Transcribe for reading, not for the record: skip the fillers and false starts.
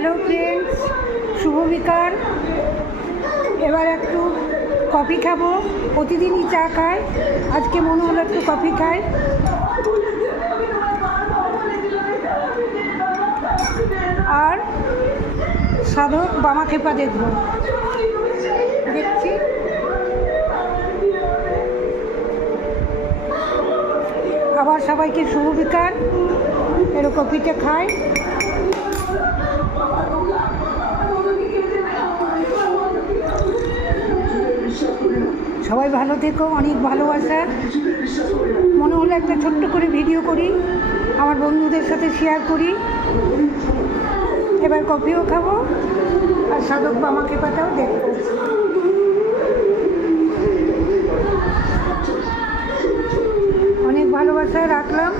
Hello friends, শুভ বিকাল। এবার একটু কফি খাবো। প্রতিদিনই চা খাই, আজকে মনে হলো একটু কফি খাই। আর সাধক বামাক্ষেপা দেখছি। আবার সবাইকে শুভ বিকাল। এরকম কফিটা খাই। সবাই ভালো থেকো, অনেক ভালোবাসা। মনে হলো একটা ছোট্ট করে ভিডিও করি, আমার বন্ধুদের সাথে শেয়ার করি। এবার কফিও খাবো আর সাধক বামাক্ষেপাটাও দেখবো। অনেক ভালোবাসা রাখলাম।